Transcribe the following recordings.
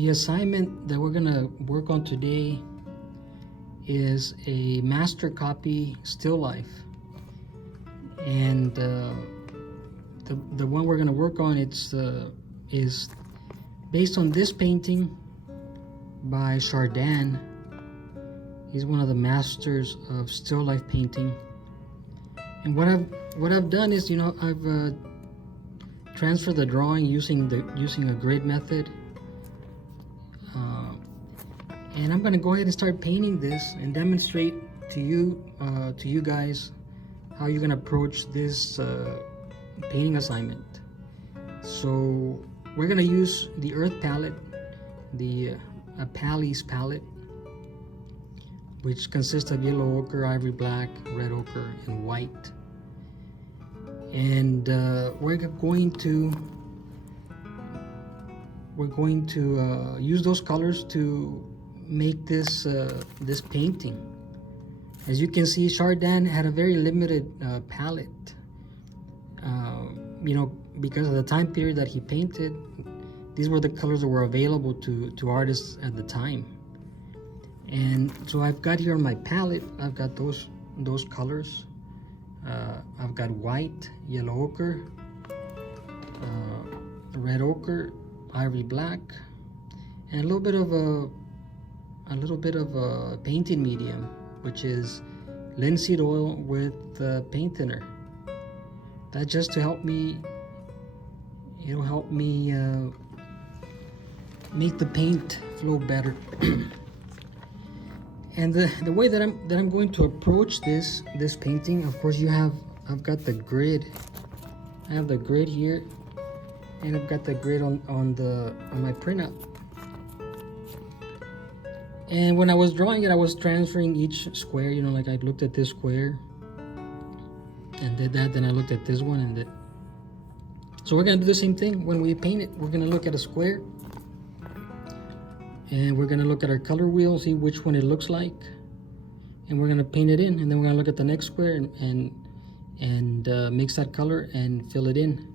The assignment that we're gonna work on today is a master copy still life, and the one we're gonna work on is based on this painting by Chardin. He's one of the masters of still life painting. And what I've done is, I've transferred the drawing using a grid method. And I'm gonna go ahead and start painting this and demonstrate to you guys how you're gonna approach this painting assignment. So we're gonna use the earth palette, the Apelles palette, which consists of yellow ochre, ivory black, red ochre, and white. And we're going to use those colors to make this this painting. As you can see, Chardin had a very limited palette. Because of the time period that he painted, these were the colors that were available to artists at the time. And so I've got here on my palette, I've got those colors. I've got white, yellow ochre, red ochre, ivory black, and a little bit of a painting medium, which is linseed oil with paint thinner. That's just to help me, make the paint flow better. And the way that I'm going to approach this painting, of course, I've got the grid. I have the grid here, and I've got the grid on my printout. And when I was drawing it, I was transferring each square. Like I looked at this square and did that. Then I looked at this one and did. So we're gonna do the same thing when we paint it. We're gonna look at a square, and we're gonna look at our color wheel, see which one it looks like, and we're gonna paint it in. And then we're gonna look at the next square and mix that color and fill it in.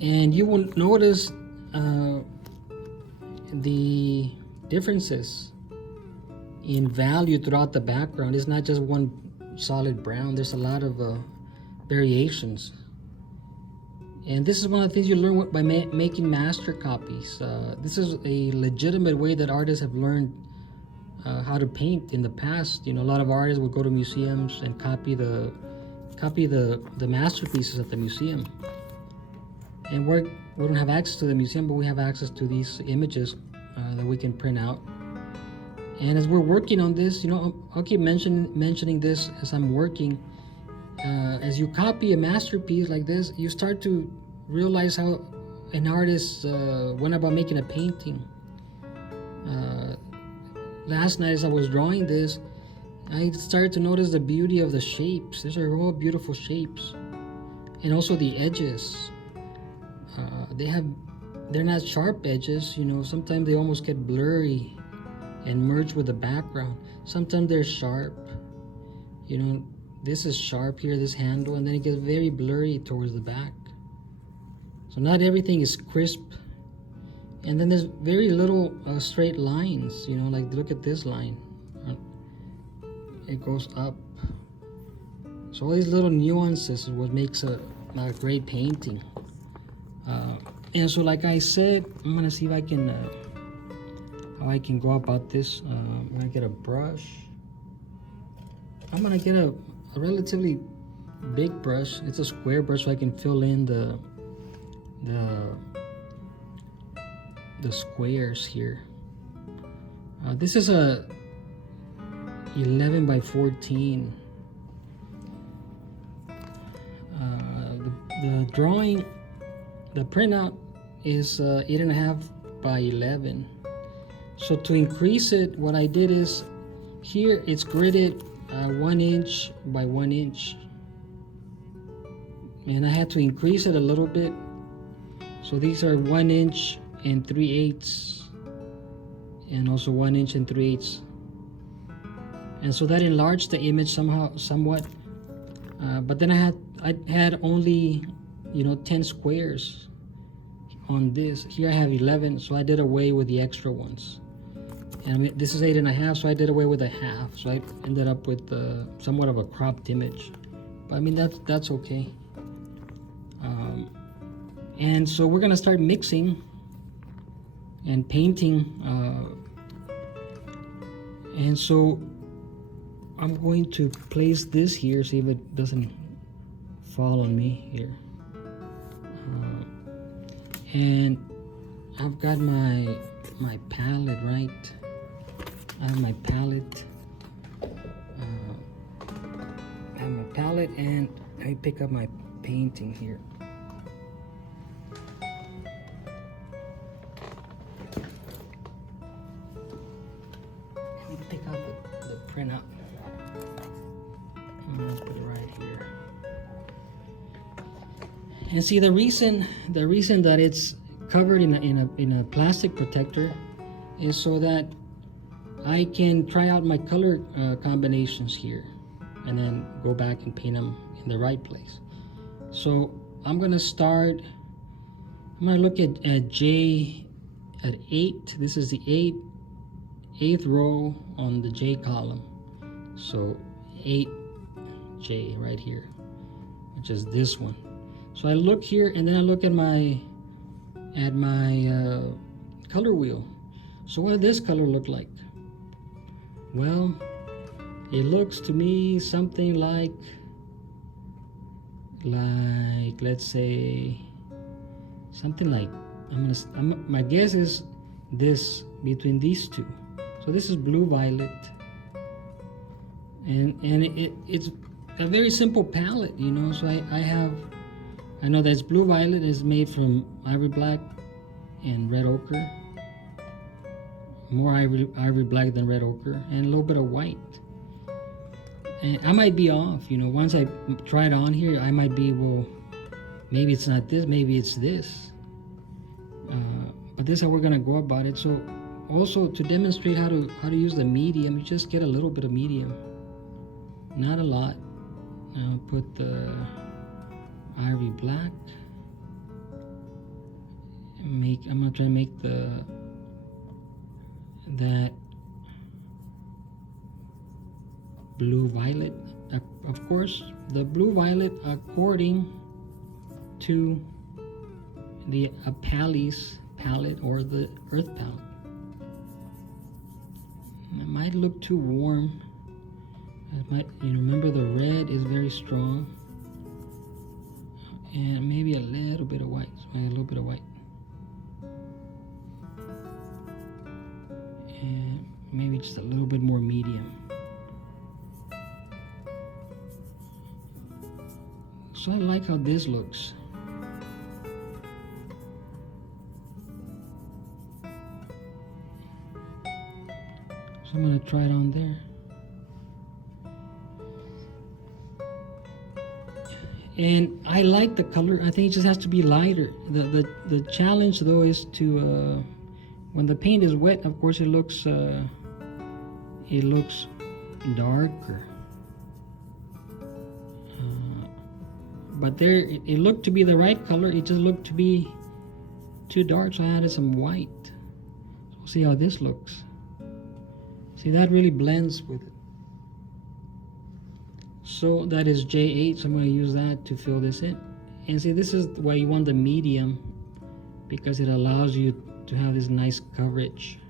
And you will notice the differences in value throughout the background. It's not just one solid brown. There's a lot of variations. And this is one of the things you learn by making master copies. This is a legitimate way that artists have learned how to paint in the past. A lot of artists would go to museums and copy the masterpieces at the museum. And we don't have access to the museum, but we have access to these images that we can print out. And as we're working on this, I'll keep mentioning this as I'm working. As you copy a masterpiece like this, you start to realize how an artist went about making a painting. Last night, as I was drawing this, I started to notice the beauty of the shapes. These are all beautiful shapes, and also the edges. They're not sharp edges. Sometimes they almost get blurry and merge with the background. Sometimes they're sharp. This is sharp here, this handle, and then it gets very blurry towards the back. So not everything is crisp. And then there's very little straight lines, like look at this line. It goes up. So all these little nuances is what makes a great painting. And so like I said, I'm gonna see if I can, how I can go about this. I'm gonna get a brush. I'm gonna get a relatively big brush. It's a square brush, so I can fill in the squares here. This is a 11 by 14. The drawing, the printout is 8.5 by 11. So to increase it, what I did is here it's gridded 1 inch by 1 inch, and I had to increase it a little bit. So these are 1 inch and 3/8, and also 1 inch and 3/8. And so that enlarged the image somewhat. But then I had only 10 squares on this. Here I have 11, so I did away with the extra ones. And I mean, this is 8.5, so I did away with a half. So I ended up with somewhat of a cropped image. But I mean, that's okay. And so we're gonna start mixing and painting. And so I'm going to place this here, see if it doesn't fall on me here. And I've got my palette, right? I have my palette. I have my palette, and let me pick up my painting here. Let me pick up the printout. I'm gonna put it right here. And see, the reason that it's covered in a plastic protector is so that I can try out my color combinations here, and then go back and paint them in the right place. So I'm gonna look at J at 8. This is the eighth row on the J column. So 8J right here, which is this one. So I look here, and then I look at my color wheel. So what does this color look like? Well, it looks to me something like let's say something like, my guess is this, between these two. So this is blue violet, and it's a very simple palette, you know. So I know that blue violet is made from ivory black and red ochre, more ivory black than red ochre, and a little bit of white. And I might be off, you know. Once I try it on here, I might be, well, maybe it's not this, maybe it's this. But this is how we're gonna go about it. So also, to demonstrate how to use the medium, you just get a little bit of medium, not a lot. Now put the ivory black. I'm gonna try to make that blue violet. Of course, the blue violet according to the Apelles palette or the earth palette. It might look too warm. It might, remember the red is very strong, and maybe a little bit of white. So a little bit of white, and maybe just a little bit more medium. So I like how this looks. So I'm gonna try it on there. And I like the color. I think it just has to be lighter. The challenge though is to when the paint is wet, of course it looks darker. But there, it looked to be the right color. It just looked to be too dark, so I added some white. So we'll see how this looks. See, that really blends with it. So that is J8, so I'm going to use that to fill this in. And see, this is why you want the medium, because it allows you to have this nice coverage.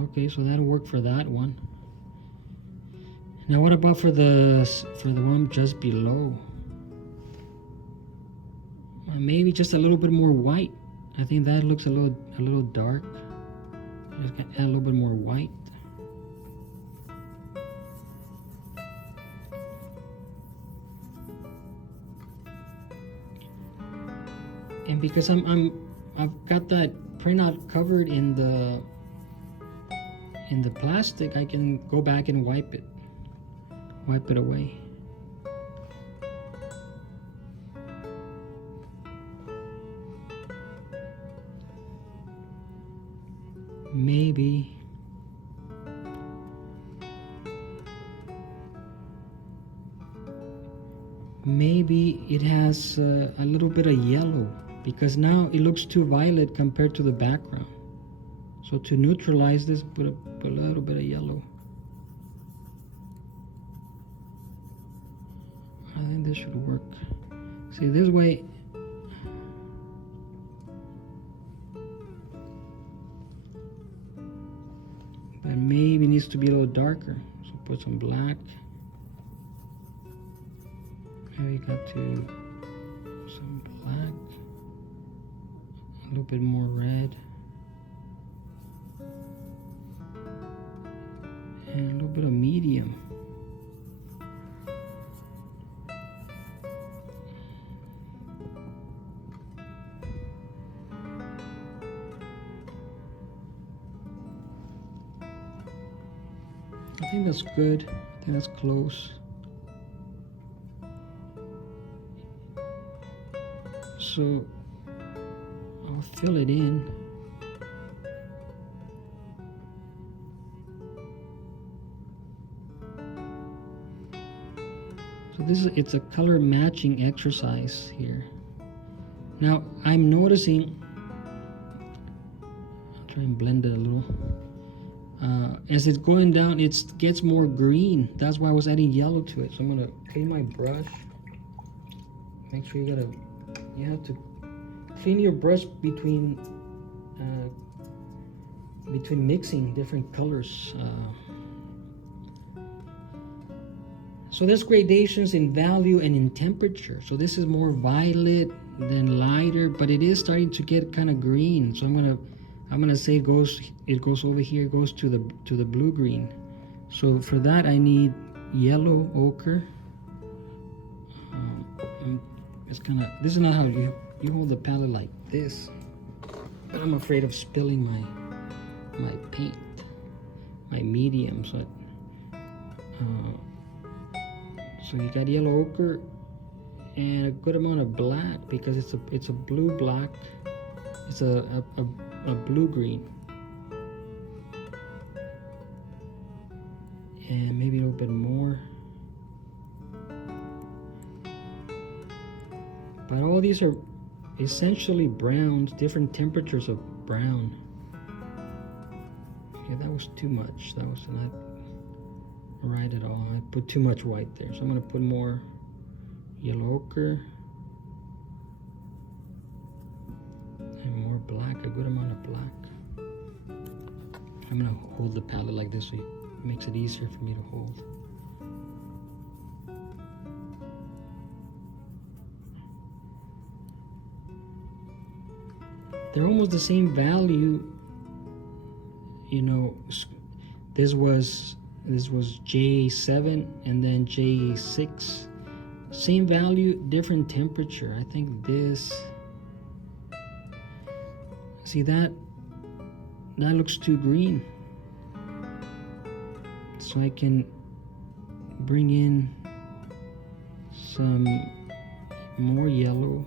Okay, so that'll work for that one. Now what about for the one just below? Maybe just a little bit more white. I think that looks a little dark. Just gonna add a little bit more white. And because I've got that printout covered in the plastic, I can go back and wipe it away. Maybe maybe it has a little bit of yellow, because now it looks too violet compared to the background. So to neutralize this, put a little bit of yellow. I think this should work. See, this way, but maybe it needs to be a little darker. So put some black. Now you got to some black, a little bit more red, and a little bit of medium. I think that's good. I think that's close. So I'll fill it in. So it's a color matching exercise here. Now I'm noticing, I'll try and blend it a little. As it's going down, it gets more green. That's why I was adding yellow to it. So I'm gonna take my brush. Make sure you have to clean your brush between mixing different colors. So there's gradations in value and in temperature. So this is more violet than lighter, but it is starting to get kind of green. So I'm gonna say it goes over here, it goes to the blue green. So for that I need yellow ochre. This is not how you hold the palette like this, but I'm afraid of spilling my paint, my medium. So you got yellow ochre and a good amount of black, because it's a blue black. It's a blue green, and maybe a little bit more. But all these are essentially browns, different temperatures of brown. Okay, that was too much. That was not right at all. I put too much white there. So I'm going to put more yellow ochre and more black, a good amount of black. I'm going to hold the palette like this so it makes it easier for me to hold. They're almost the same value, you know. This was J7 and then J6, same value, different temperature. I think this, see that looks too green, so I can bring in some more yellow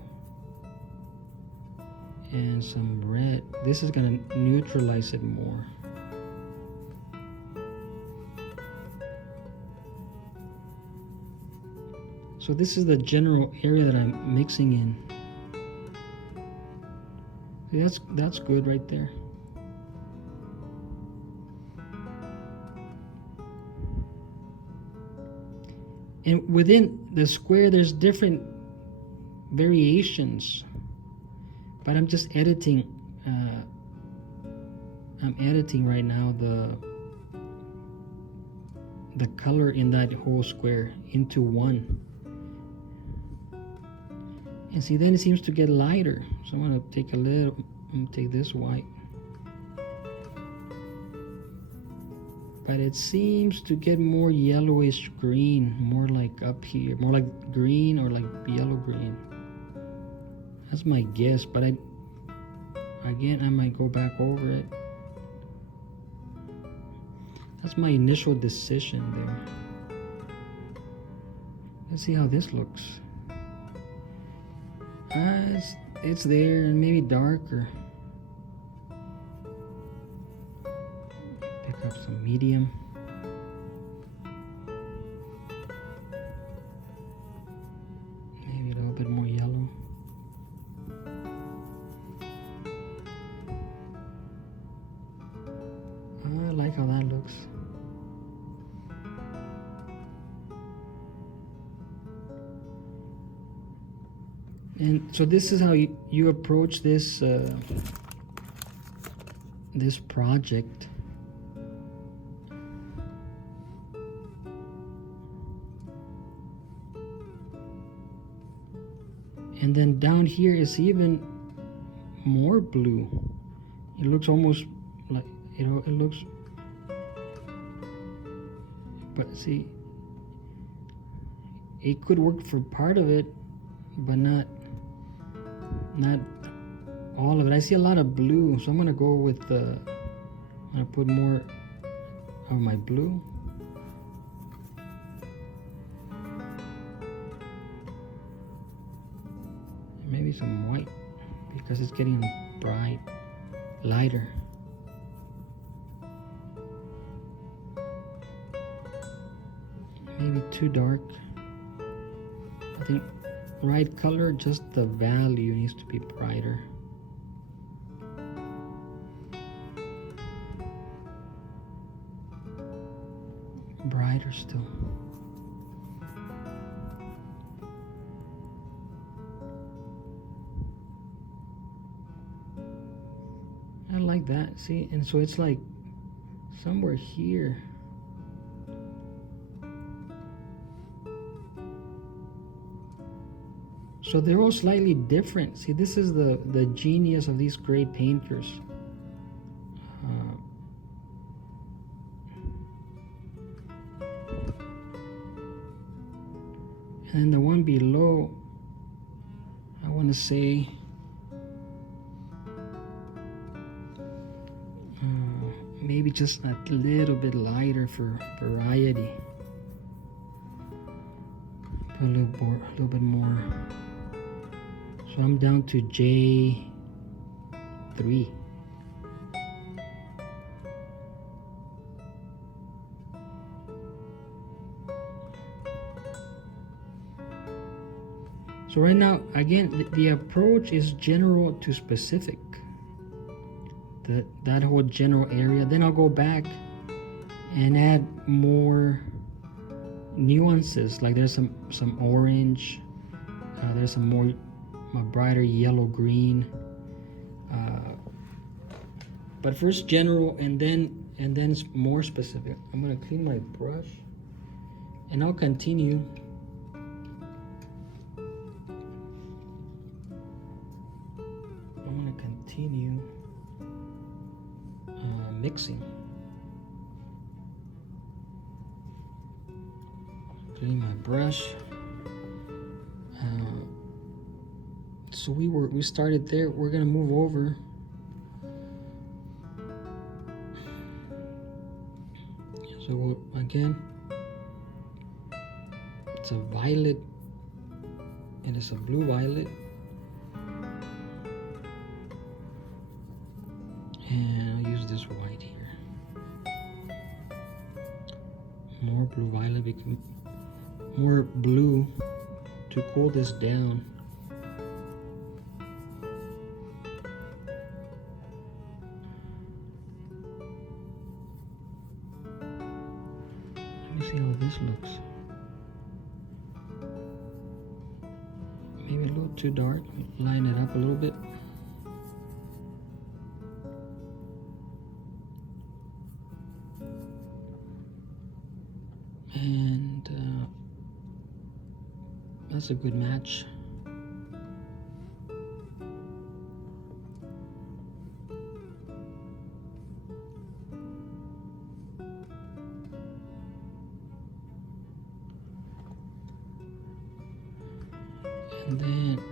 and some red. This is gonna neutralize it more. So this is the general area that I'm mixing in. That's good right there. And within the square there's different variations, but I'm just editing. I'm editing right now the color in that whole square into one. And see, then it seems to get lighter. So I'm gonna take this white. But it seems to get more yellowish green, more like up here, more like green or like yellow green. That's my guess, but I might go back over it. That's my initial decision there. Let's see how this looks. It's there, and maybe darker. Pick up some medium. And so this is how you approach this this project. And then down here is even more blue. It looks almost like, you know, it looks, but see, it could work for part of it, but not all of it. I see a lot of blue, so I'm gonna go with I'm gonna put more of my blue. Maybe some white, because it's getting bright, lighter. Maybe too dark. I think right color, just the value needs to be brighter. Brighter still. I like that, see? And so it's like somewhere here. So they're all slightly different. See, this is the genius of these great painters. And then the one below, I want to say, maybe just a little bit lighter for variety. Put a little bit more. So I'm down to J3. So right now, again, the approach is general to specific. That whole general area. Then I'll go back and add more nuances. Like there's some orange. There's some more brighter yellow green. But first general, and then more specific. I'm gonna clean my brush, and I'll continue. Mixing. Clean my brush. So we started there. We're gonna move over. So again, it's a violet, and it's a blue violet. And I'll use this white here. More blue violet, more blue to cool this down. Let me see how this looks. Maybe a little too dark. Line it up a little bit. And that's a good match. And then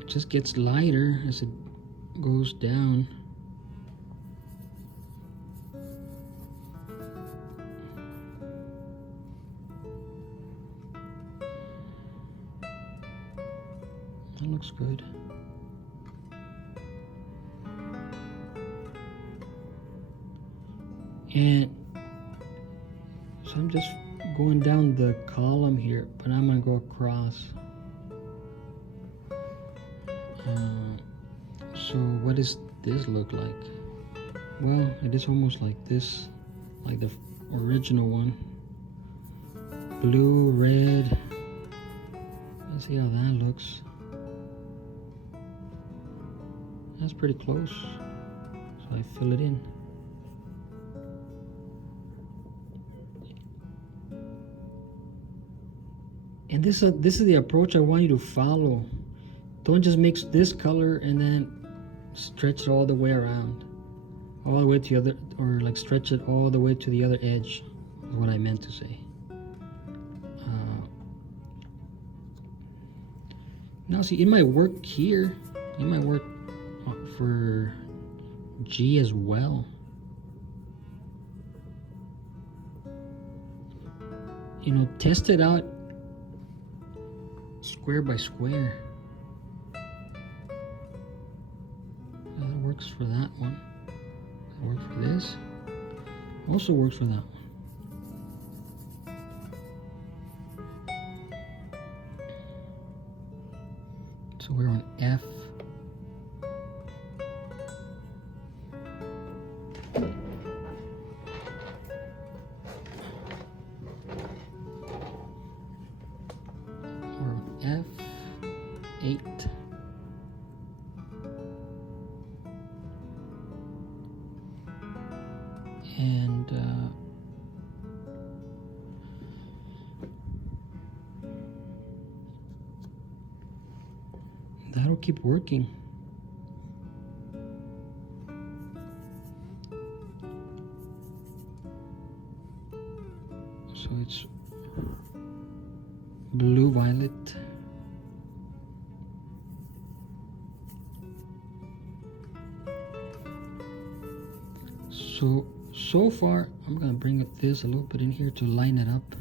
it just gets lighter as it goes down. That looks good. And so I'm just going down the column here, but I'm gonna go across. So what does this look like? Well, it is almost like this, like the original one. Blue, red. Let's see how that looks. That's pretty close. So I fill it in. And this is the approach I want you to follow. Don't just mix this color and then stretch it all the way around, all the way to the other, or like stretch it all the way to the other edge, is what I meant to say. Now see, it might work here. It might work for G as well. You know, test it out square by square. That works for that one. That works for this. Also works for that one. So we're on F. We're on F8. And that'll keep working. So it's blue, violet. So far, I'm gonna bring this a little bit in here to line it up.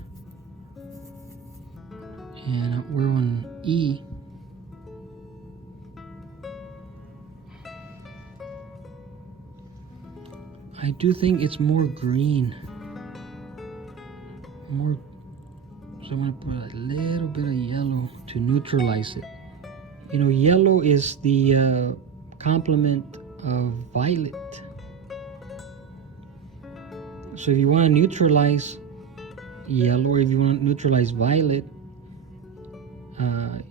And we're on E. I do think it's more green. So I'm gonna put a little bit of yellow to neutralize it. You know, yellow is the complement of violet. So if you want to neutralize yellow, or if you want to neutralize violet,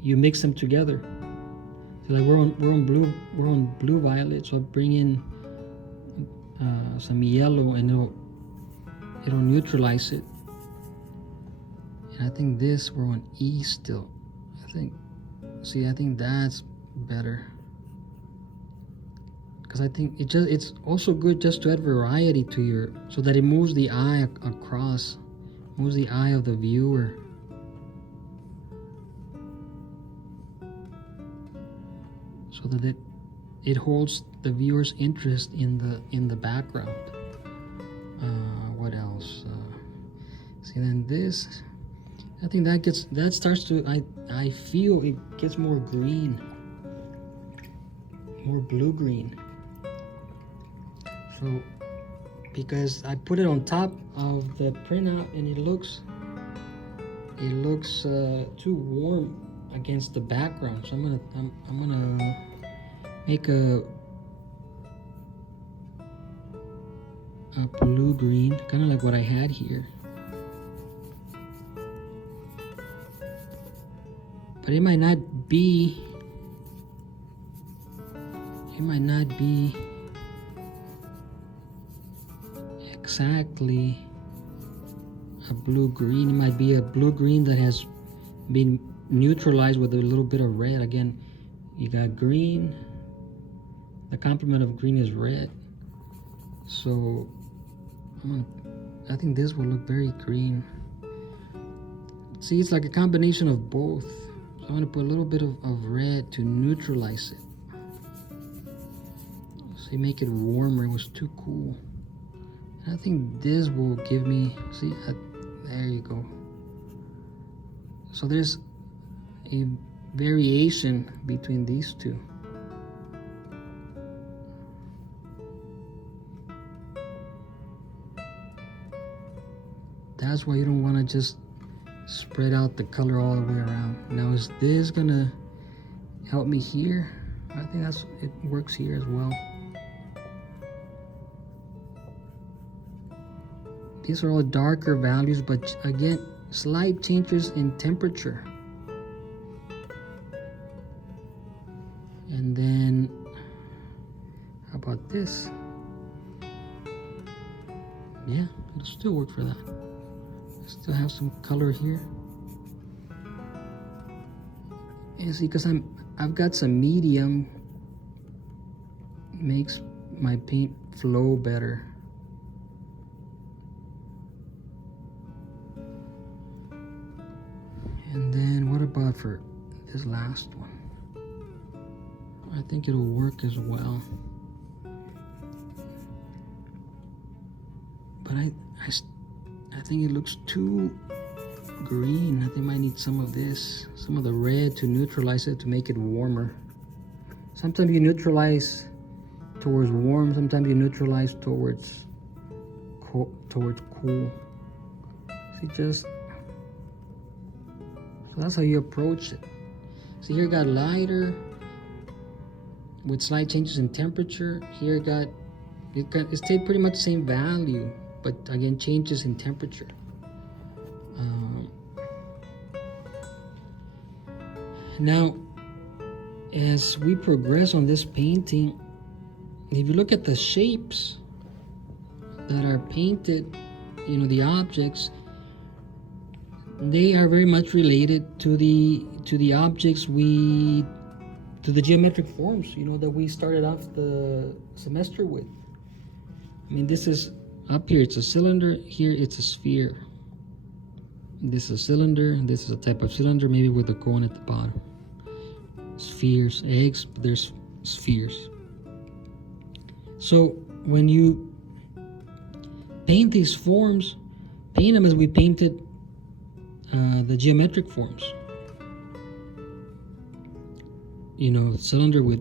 you mix them together. So like we're on blue violet, so I'll bring in some yellow, and it'll neutralize it. And I think we're on E still. I think that's better, because I think it's also good just to add variety to so that it moves the eye across, moves the eye of the viewer. So that it holds the viewer's interest in the background. What else? See, then this, I think that starts to, I feel it gets more green, more blue-green. So, because I put it on top of the printout and it looks too warm against the background. So I'm gonna make a blue-green, kind of like what I had here. But it might not be exactly a blue-green. It might be a blue-green that has been neutralized with a little bit of red. Again, you got green. The complement of green is red. So I think this will look very green. See, it's like a combination of both. So I'm gonna put a little bit of red to neutralize it. So you make it warmer. It was too cool. And I think this will give me, see, there you go. So there's a variation between these two. That's why you don't want to just spread out the color all the way around. Now, is this gonna help me here? I think it works here as well. These are all darker values, but again, slight changes in temperature. And then about this? Yeah, it'll still work for that. Still have some color here. And see, because I've got some medium, makes my paint flow better. And then what about for this last one? I think it'll work as well. But I think it looks too green. I think I might need some of this, some of the red to neutralize it, to make it warmer. Sometimes you neutralize towards warm, sometimes you neutralize towards cool. See, just so that's how you approach it. See, here it got lighter with slight changes in temperature. Here it stayed pretty much the same value, but again, changes in temperature. Now, as we progress on this painting, if you look at the shapes that are painted, you know, the objects, they are very much related to the objects to the geometric forms, you know, that we started off the semester with. I mean, this is up here, it's a cylinder. Here, it's a sphere. This is a cylinder, and this is a type of cylinder, maybe with a cone at the bottom. Spheres, eggs, but there's spheres. So when you paint these forms, paint them as we painted the geometric forms. You know, cylinder with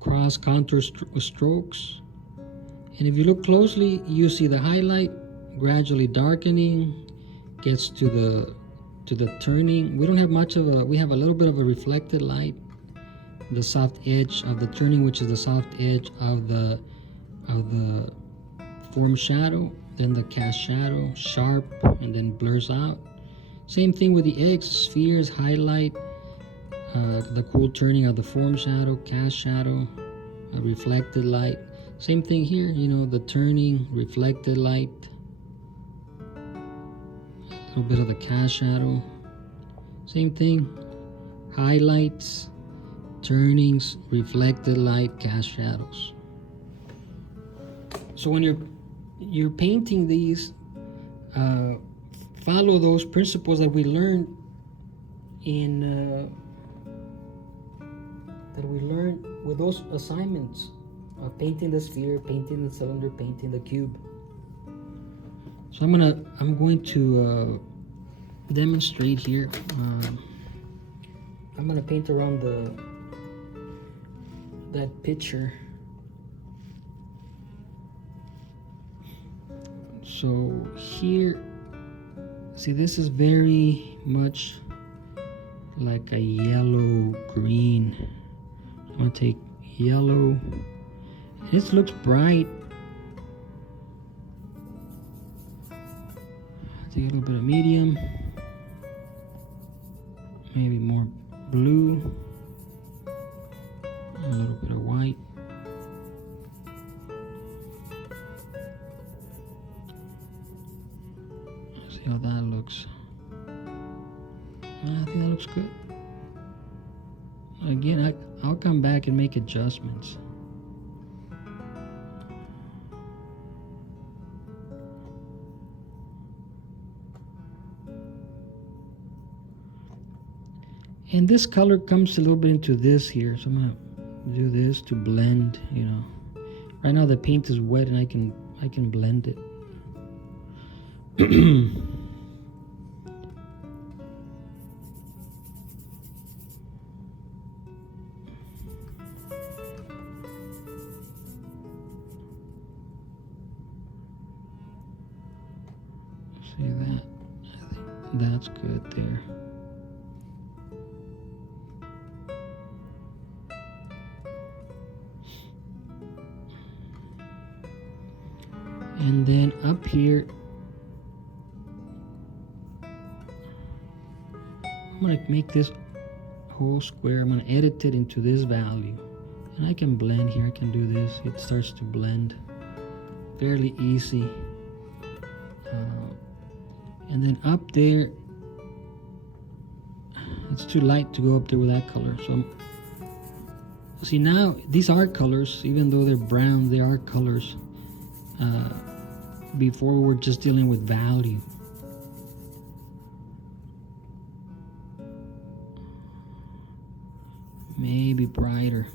cross contour with strokes. And if you look closely, you see the highlight gradually darkening, gets to the turning. We don't have much of we have a little bit of a reflected light. The soft edge of the turning, which is the soft edge of the form shadow, then the cast shadow, sharp, and then blurs out. Same thing with the eggs, spheres, highlight, the cool turning of the form shadow, cast shadow, reflected light. Same thing here, you know, the turning, reflected light, a little bit of the cast shadow. Same thing, highlights, turnings, reflected light, cast shadows. So when you're painting these, follow those principles that we learned with those assignments. Painting the sphere, painting the cylinder, painting the cube. So I'm going to demonstrate here. I'm gonna paint around that picture. So here, see, this is very much like a yellow green. I'm gonna take yellow. This looks bright. Take a little bit of medium, maybe more blue, a little bit of white. See how that looks. I think that looks good. Again, I'll come back and make adjustments. And this color comes a little bit into this here, so I'm gonna do this to blend, you know. Right now the paint is wet and I can blend it. See that? I think that's good there. And then up here, I'm going to make this whole square, I'm going to edit it into this value. And I can blend here, I can do this. It starts to blend fairly easy. And then up there, it's too light to go up there with that color. So see, now these are colors, even though they're brown, they are colors. Before we're just dealing with value. Maybe brighter.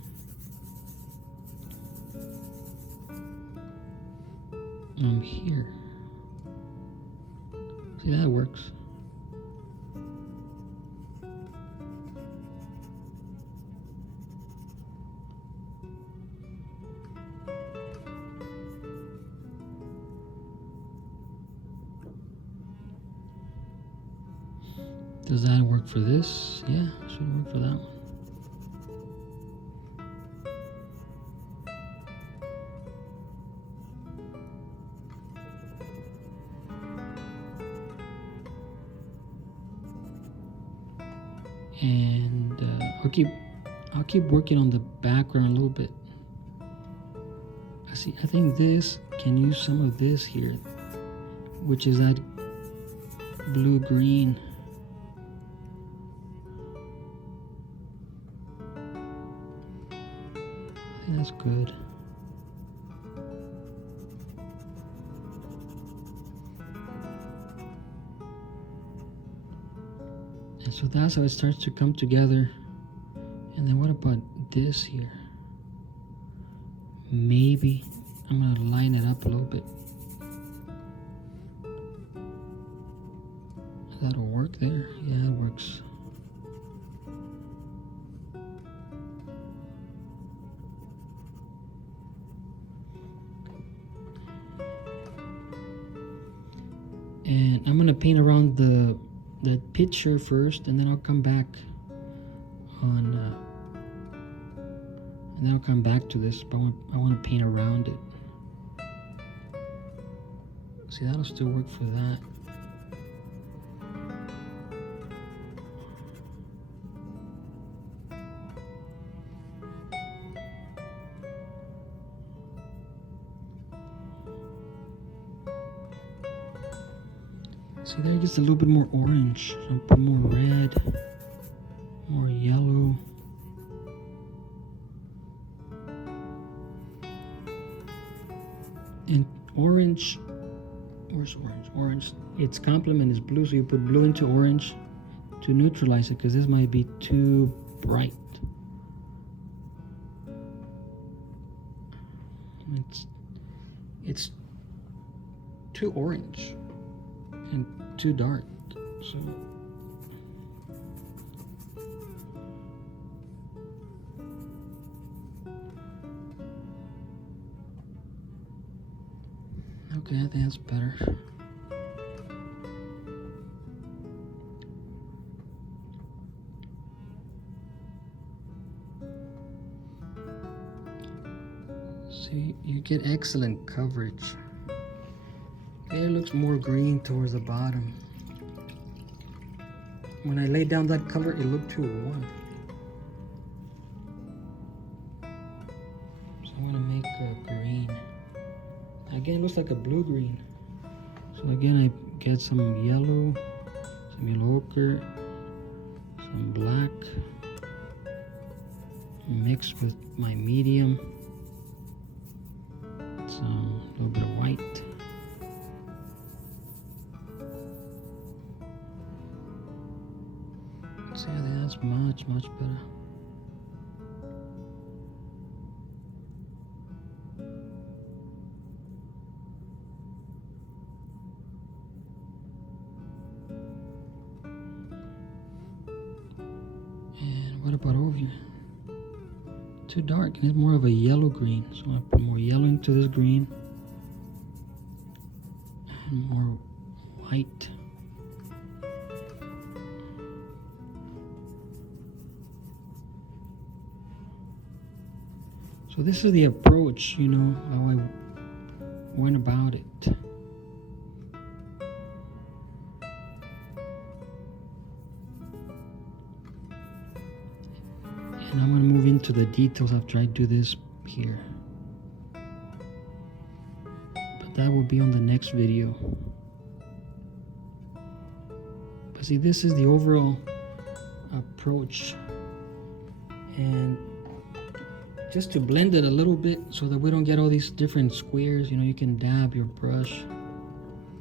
Here. See, that works. Does that work for this? Yeah, should work for that one. And I'll keep working on the background a little bit. I think this can use some of this here, which is that blue green. I think that's good. And so that's how it starts to come together. And then what about this here? Maybe I'm gonna line it up a little bit. That'll work there. Yeah, it works. And I'm gonna paint around the picture first, and then I'll come back on and then I'll come back to this, but I want to paint around it. See, that'll still work for that. See, there gets a little bit more orange. So I'll put more red, more yellow. And orange, where's orange? Orange, its complement is blue, so you put blue into orange to neutralize it, because this might be too bright. It's too orange and too dark, so okay, I think that's better. See, you get excellent coverage. It looks more green towards the bottom. When I laid down that color, it looked too warm. So I'm gonna make a green. Again, it looks like a blue-green. So again, I get some yellow, some yellow ochre, some black, mixed with my medium, some little bit of white. So I think that's much, much better. And what about over here? Too dark, and it's more of a yellow green. So I put more yellow into this green and more white. So this is the approach, you know, how I went about it. And I'm going to move into the details after I do this here. But that will be on the next video. But see, this is the overall approach. And just to blend it a little bit so that we don't get all these different squares, you know, you can dab your brush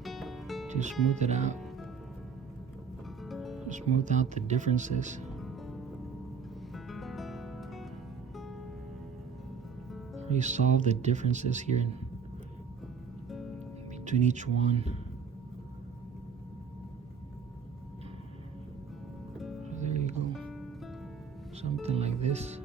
to smooth it out. Smooth out the differences. We solve the differences here between each one. So there you go. Something like this.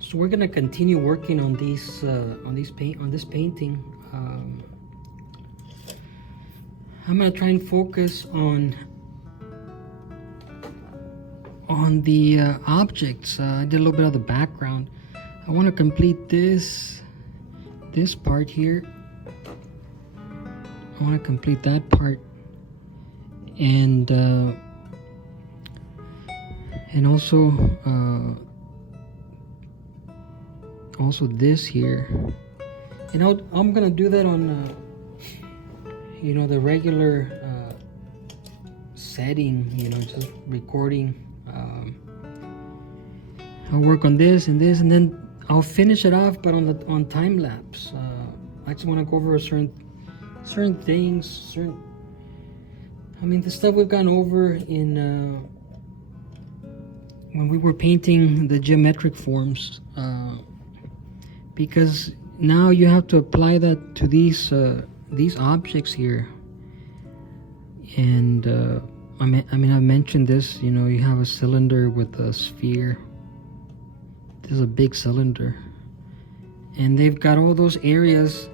So we're gonna continue working on these on this painting. I'm gonna try and focus on the objects. I did a little bit of the background. I want to complete this part here. I want to complete that part, and also this here. And I'm gonna do that on you know, the regular setting, you know, just recording. I'll work on this and this, and then I'll finish it off, but on time lapse. I just want to go over certain things, I mean, the stuff we've gone over in when we were painting the geometric forms, because now you have to apply that to these objects here. And I mean, I mentioned this, you know, you have a cylinder with a sphere. This is a big cylinder, and they've got all those areas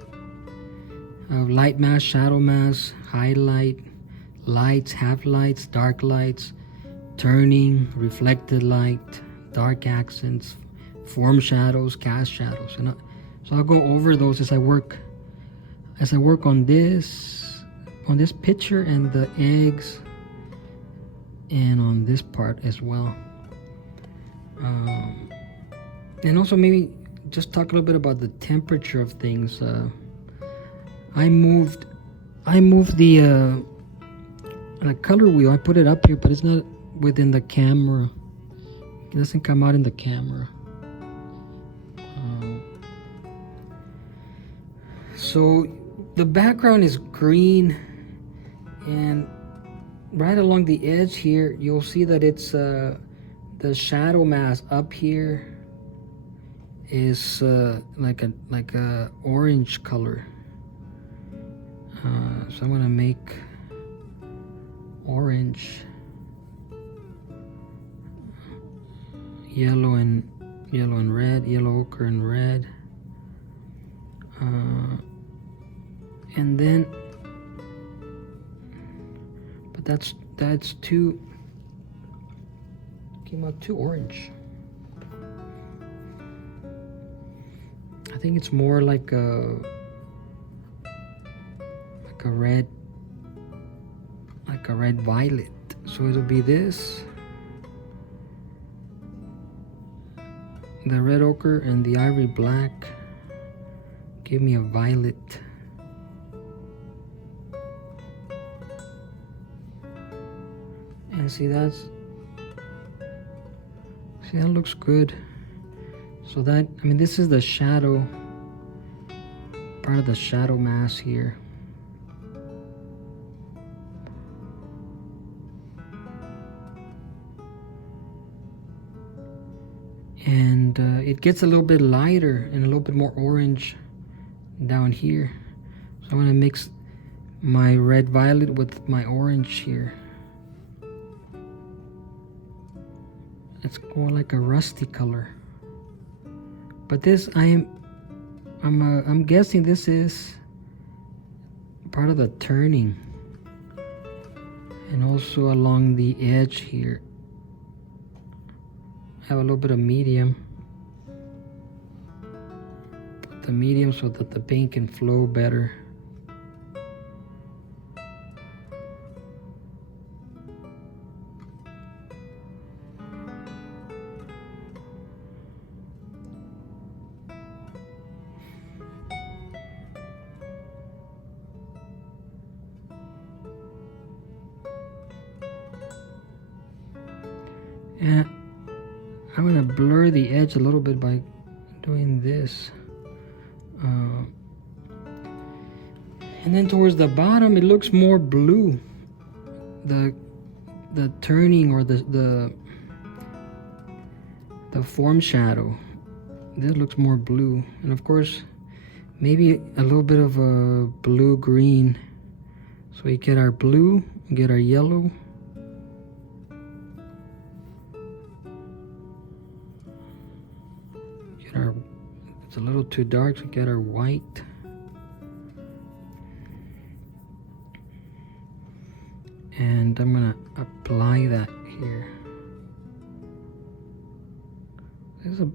of light mass, shadow mass, highlight, lights, half lights, dark lights, turning, reflected light, dark accents, form shadows, cast shadows. And so I'll go over those as I work on this picture and the eggs, and on this part as well. And also maybe just talk a little bit about the temperature of things. I moved the color wheel. I put it up here, but it's not within the camera. It doesn't come out in the camera. So the background is green, and right along the edge here, you'll see that it's the shadow mass up here is like a orange color. So I'm gonna make orange, yellow and red, yellow ochre and red, and then, but that's too, came out too orange. I think it's more like a red violet. So it'll be this, the red ochre and the ivory black give me a violet. And see, that looks good. So that, I mean, this is the shadow, part of the shadow mass here. And it gets a little bit lighter and a little bit more orange down here. So I'm gonna mix my red violet with my orange here. It's more like a rusty color. But this, I'm guessing this is part of the turning, and also along the edge here. I have a little bit of medium. Put the medium so that the paint can flow better. And I'm going to blur the edge a little bit by doing this. And then towards the bottom, it looks more blue. The turning or the form shadow, this looks more blue. And of course, maybe a little bit of a blue-green. So we get our blue, get our yellow. It's a little too dark, so get our white. And I'm gonna apply that here. This is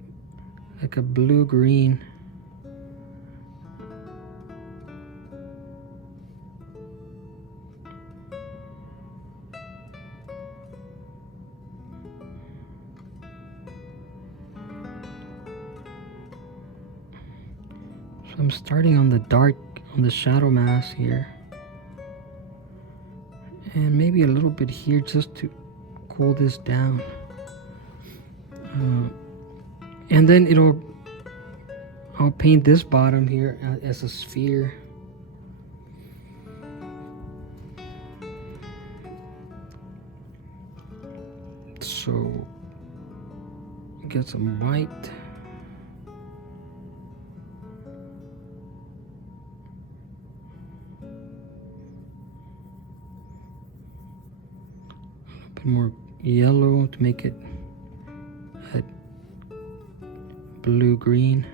like a blue-green. So I'm starting on the dark, on the shadow mask here. And maybe a little bit here just to cool this down. And then I'll paint this bottom here as a sphere. So get some white. More yellow to make it a blue-green.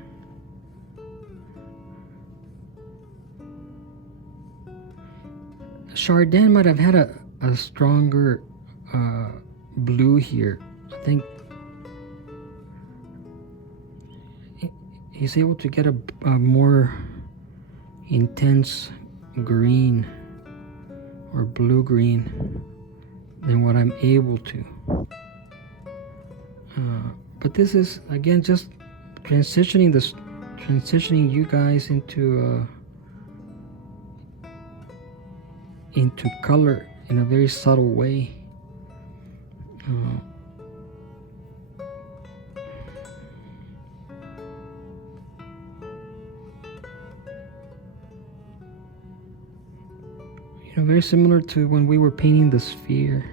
Chardin might have had a stronger blue here. I think he's able to get a more intense green or blue-green than what I'm able to. But this is again just transitioning you guys into color in a very subtle way. Very similar to when we were painting the sphere.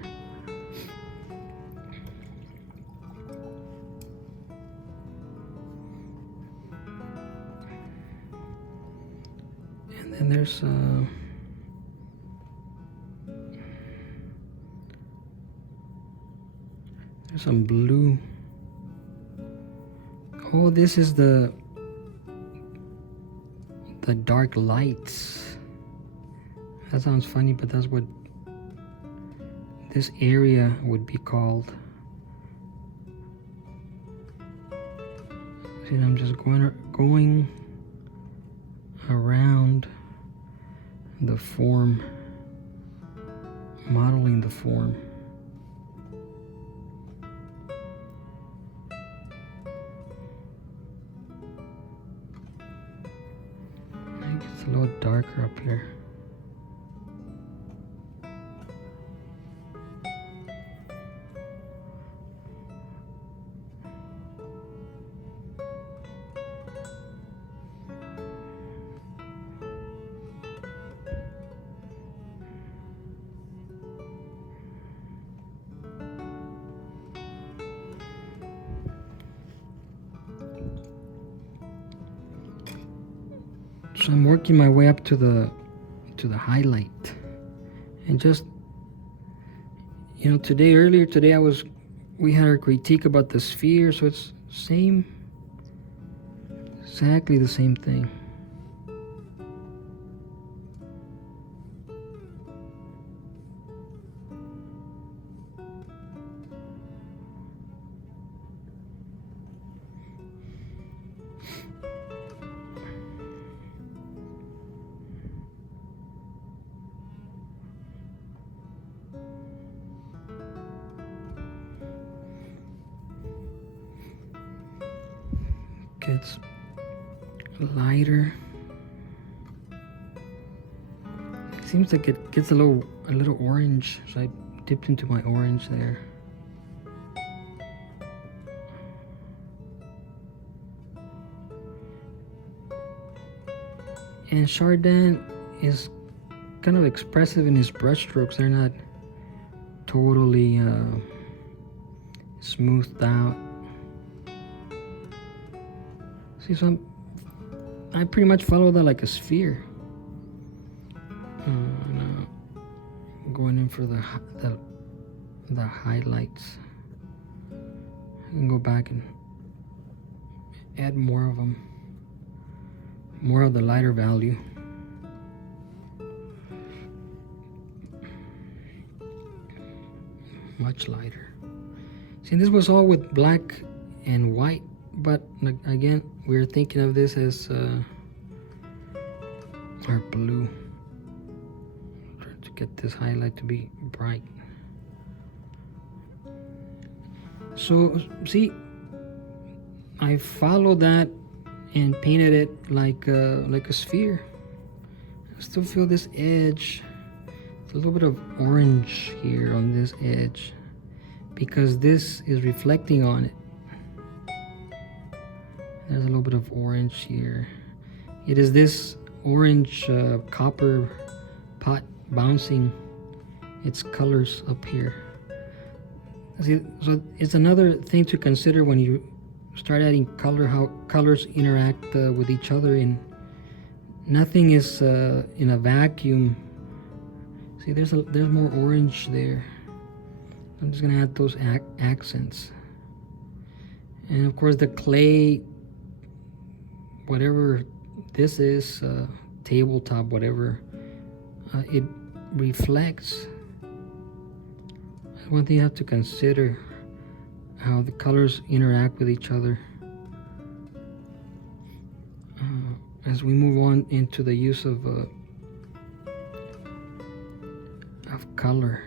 And then there's some blue. Oh, this is the dark lights. That sounds funny, but that's what this area would be called. See, I'm just going around the form, modeling the form. I think it's a little darker up here. So I'm working my way up to the highlight, and just earlier today we had our critique about the sphere, so it's exactly the same thing. gets lighter. It seems like it gets a little orange, so I dipped into my orange there. And Chardin is kind of expressive in his brush strokes. They're not totally smoothed out. See, so I pretty much follow that like a sphere. Going in for the highlights. I can go back and add more of them, more of the lighter value. Much lighter. See, this was all with black and white, but again, we're thinking of this as our blue. Trying to get this highlight to be bright. So, see, I followed that and painted it like a sphere. I still feel this edge. A little bit of orange here on this edge because this is reflecting on it. There's a little bit of orange here. It is this orange copper pot bouncing its colors up here. See, so it's another thing to consider when you start adding color, how colors interact with each other, and nothing is in a vacuum. See, there's more orange there. I'm just gonna add those accents. And of course the clay, whatever this is, tabletop, whatever, it reflects. One thing you have to consider, how the colors interact with each other. As we move on into the use of color.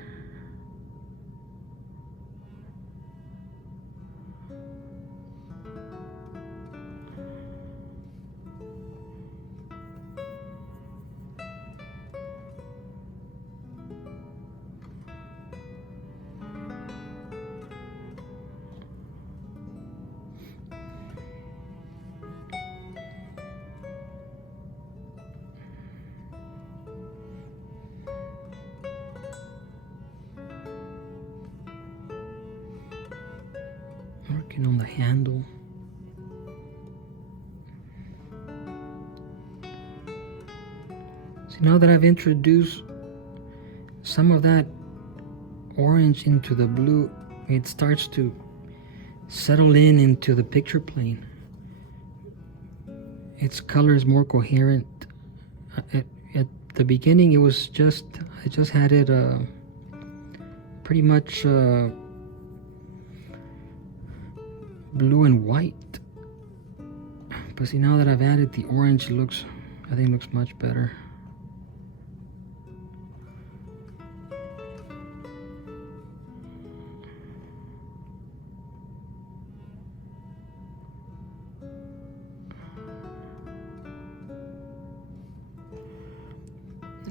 Working on the handle. See, now that I've introduced some of that orange into the blue, it starts to settle into the picture plane. Its color is more coherent. At the beginning, it was just, I just had it pretty much blue and white. But see, now that I've added the orange, I think it looks much better.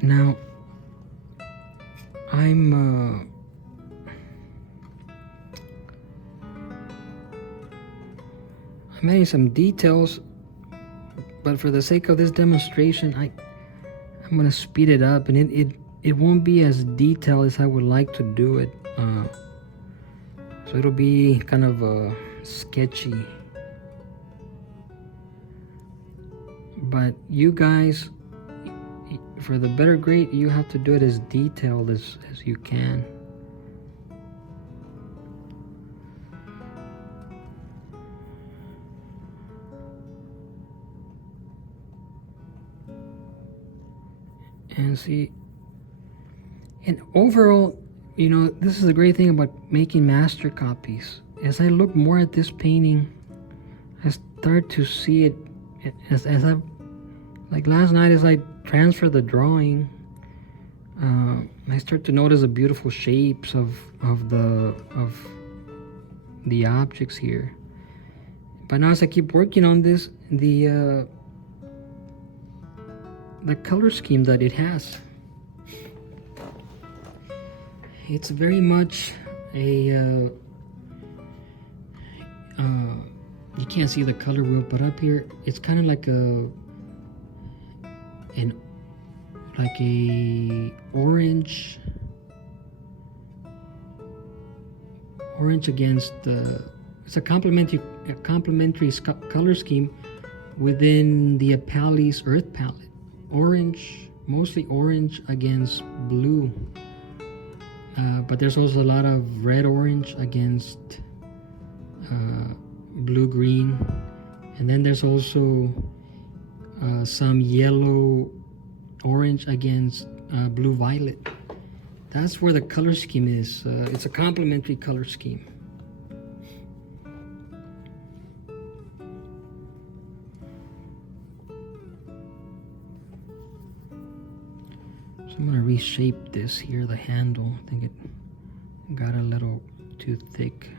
Now, I'm adding some details, but for the sake of this demonstration, I'm gonna speed it up, and it won't be as detailed as I would like to do it. So it'll be kind of sketchy. But you guys, for the better grade, you have to do it as detailed as you can. And see, and overall, you know, this is a great thing about making master copies. As I look more at this painting, I start to see it as I, like last night, as I transfer the drawing, I start to notice the beautiful shapes of the objects here. But now as I keep working on this, the color scheme that it has, it's very much a you can't see the color wheel, but up here it's kind of like a orange against it's a complementary color scheme within the Apelles earth palette. Orange, mostly orange against blue, but there's also a lot of red orange against blue green, and then there's also some yellow orange against blue violet. That's where the color scheme is. It's a complementary color scheme. So I'm gonna reshape this here, the handle. I think it got a little too thick.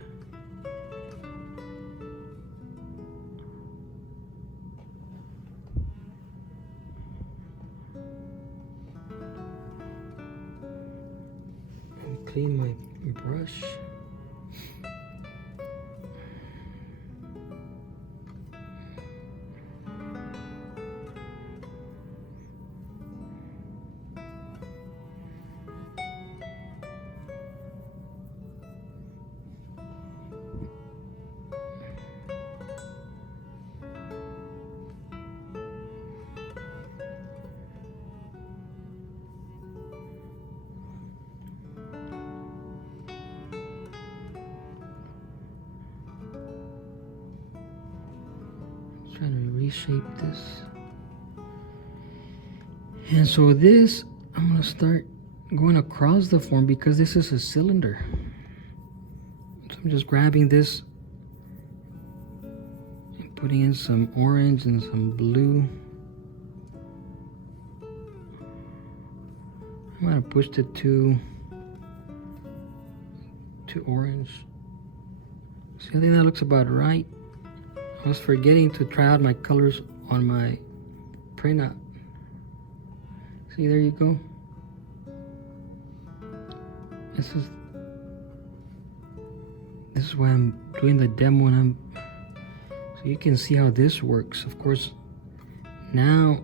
Clean my brush. Trying to reshape this. And so this, I'm going to start going across the form because this is a cylinder. So I'm just grabbing this and putting in some orange and some blue. I'm going to push it to orange. See, I think that looks about right. I was forgetting to try out my colors on my printout. See, there you go. This is why I'm doing the demo, and so you can see how this works. Of course, now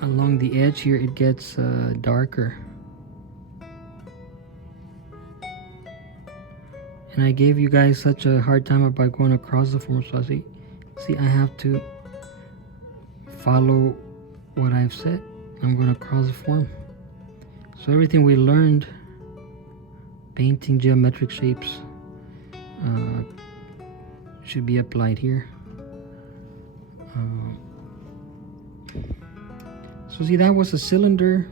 along the edge here it gets darker. And I gave you guys such a hard time about going across the form, so I see I have to follow what I've said. I'm going to cross the form. So everything we learned, painting geometric shapes, should be applied here. So see, that was a cylinder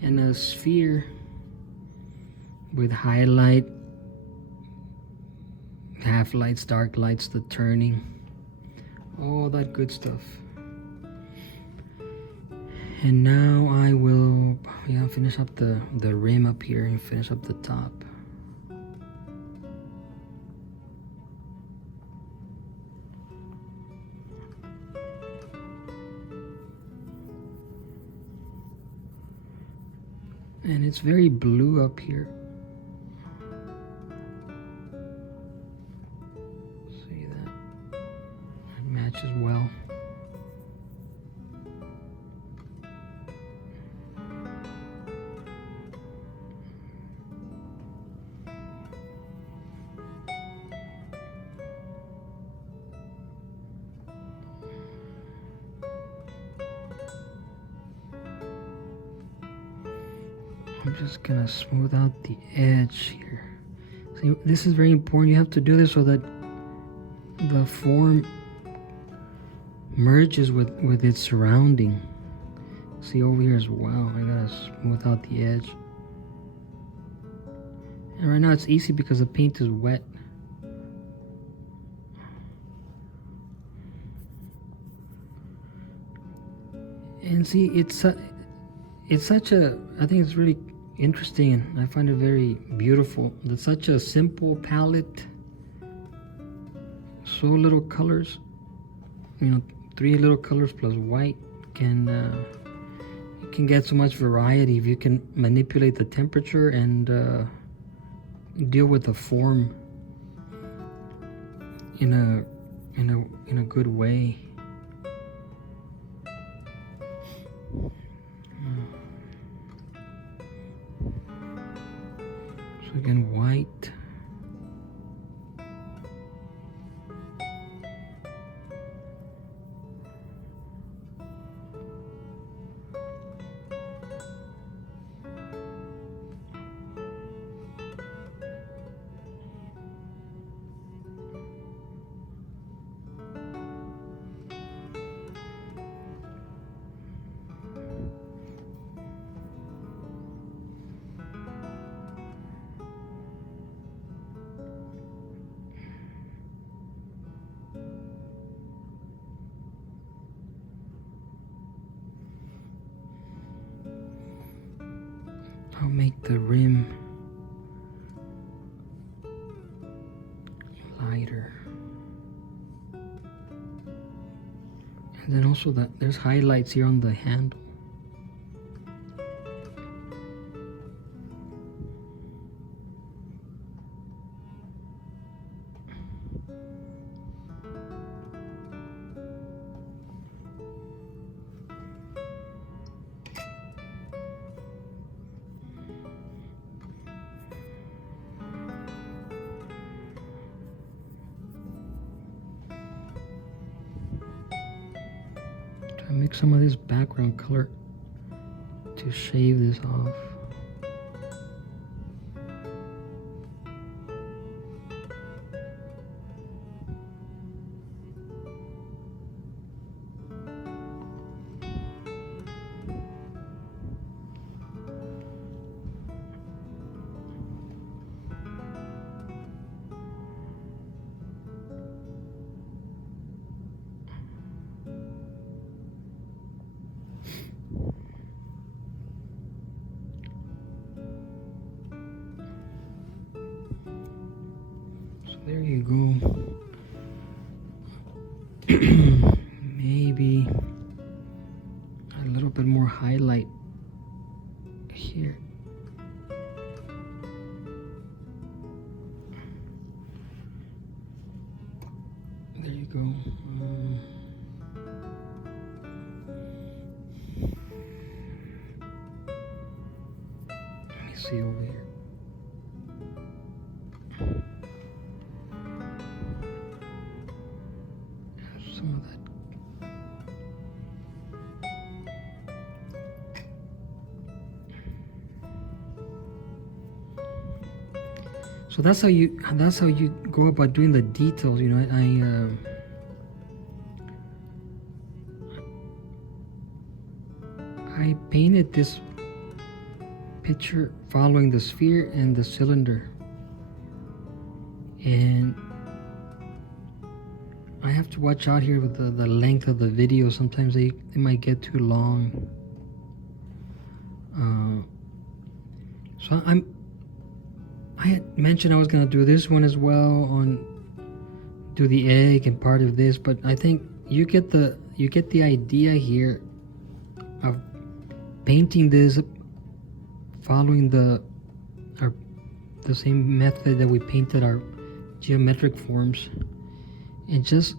and a sphere with highlight, half lights, dark lights, the turning, all that good stuff. And now I will finish up the rim up here and finish up the top. And it's very blue up here. See that? It matches well. I'm just gonna smooth out the edge here. See, this is very important. You have to do this so that the form merges with its surrounding. See over here as well, I gotta smooth out the edge. And right now it's easy because the paint is wet. And see, it's such a, I think it's really interesting, and I find it very beautiful. It's such a simple palette, so little colors, 3 little colors plus white can you can get so much variety if you can manipulate the temperature and deal with the form in a good way. So again, white. I'll make the rim lighter. And then also there's highlights here on the handle. I mix some of this background color to shave this off. There you go. Maybe a little bit more highlight here. There you go. Let me see over here. Some of that. So that's how you go about doing the details. I painted this picture following the sphere and the cylinder, and I have to watch out here with the length of the video. Sometimes they might get too long. So I had mentioned I was gonna do this one as well, do the egg and part of this, but I think you get the idea here of painting this following the same method that we painted our geometric forms. And just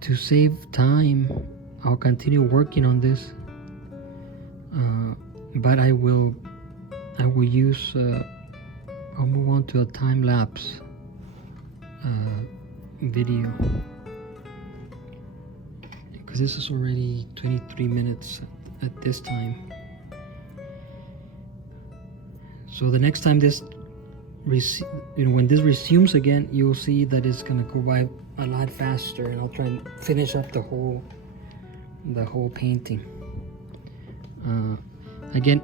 to save time, I'll continue working on this, but I will use I'll move on to a time-lapse video, because this is already 23 minutes at this time. So the next time when this resumes again, you'll see that it's gonna go by a lot faster, and I'll try and finish up the whole painting. Again,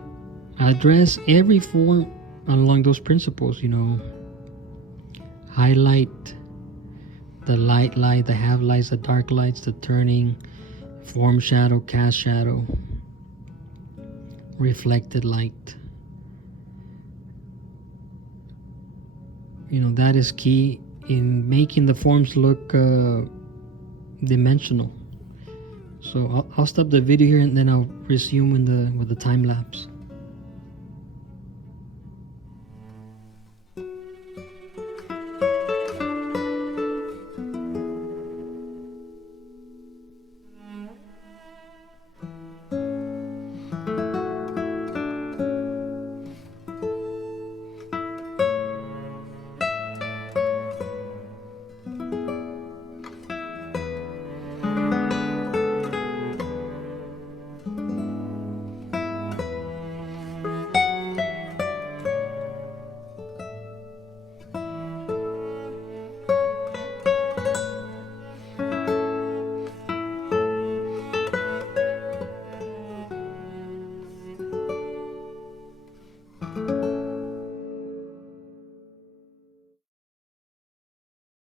address every form along those principles. Highlight the light, the half lights, the dark lights, the turning, form shadow, cast shadow, reflected light. That is key in making the forms look dimensional. So I'll stop the video here and then I'll resume with the time lapse.